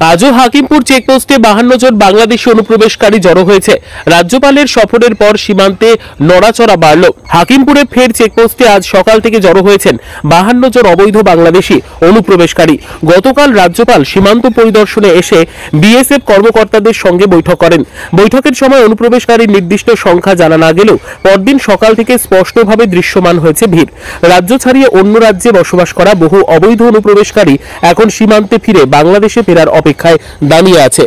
আজও হাকিমপুর চেকপোস্টে 52 জন বাংলাদেশি অনুপ্রবেশকারী জড়ো হয়েছে। রাজ্যপালের সফরের পর সীমান্তে নড়াচড়া বাড়ল। হাকিমপুরে ফের চেকপোস্টে আজ সকাল থেকে জড়ো হয়েছেন 52 জন অবৈধ বাংলাদেশি অনুপ্রবেশকারী। গতকাল রাজ্যপাল সীমান্ত পরিদর্শনে এসে বিএসএফ কর্মকর্তাদের সঙ্গে বৈঠক করেন। বৈঠকের সময় অনুপ্রবেশকারীর নির্দিষ্ট সংখ্যা জানা না গেলেও পরদিন সকাল থেকে স্পষ্টভাবে দৃশ্যমান হয়েছে ভিড়। রাজ্য ছাড়িয়ে অন্য রাজ্যে বসবাস করা বহু অবৈধ অনুপ্রবেশকারী এখন সীমান্তে ফিরে বাংলাদেশে ফেরার অপেক্ষায় দাঁড়িয়ে আছে।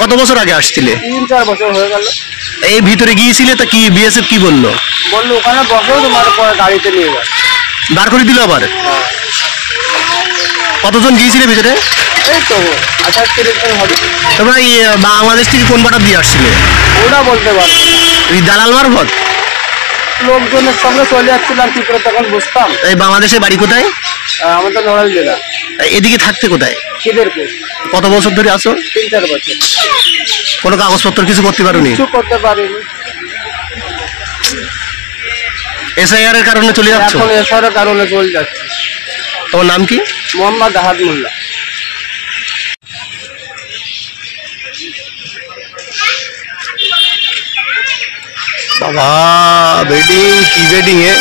কত বছর আগে আসছিলে? 3-4 বছর হয়ে গেল। এই ভিতরে গিয়েছিলে তো কি বিএসএফ কি বললো? বললো ওখানে বসো, তোমার পরে গাড়িতে নিয়ে যাও। বার করে দিল আবার? কতজন গিয়েছিলে ভিতরে? এই তো 28-30 জন হবে। তোমরা এই বাংলাদেশ থেকে কোন বাটা দিয়ে আসছিলে? ওটা বলতে পারবো না। এই দালাল মারফত? লোকজনের সঙ্গে চলে যাচ্ছিলাম, কি করে তখন বুঝতাম। এই বাংলাদেশের বাড়ি কোথায়? আমাদের নড়াইল জেলা। এদিকে থাকতে কোথায়? খিদেরপুর। কত বছর ধরে আসো? 3-4 বছর। কোনো কাগজপত্র কিছু করতে পারোনি? কিছু করতে পারিনি। এসআইআর এর কারণে চলে যাচ্ছ? এখন এসআইআর এর কারণে চলে যাচ্ছে। তোমার নাম কি? মোহাম্মদ আহাদ মোল্লা। বাবা বেডিং কি বেডিং এ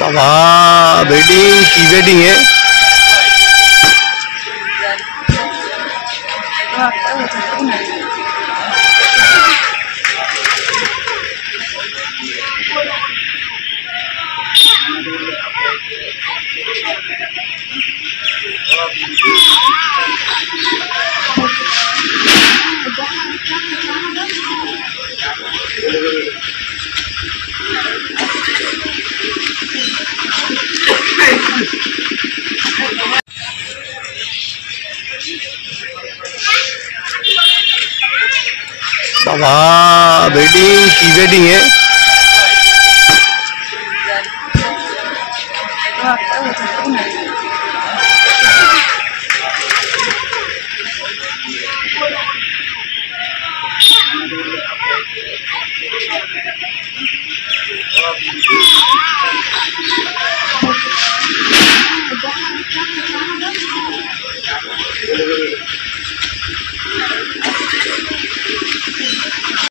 বাবা বেডিং কি বেডিং এ বাবা বেডিং কি বেডিং এ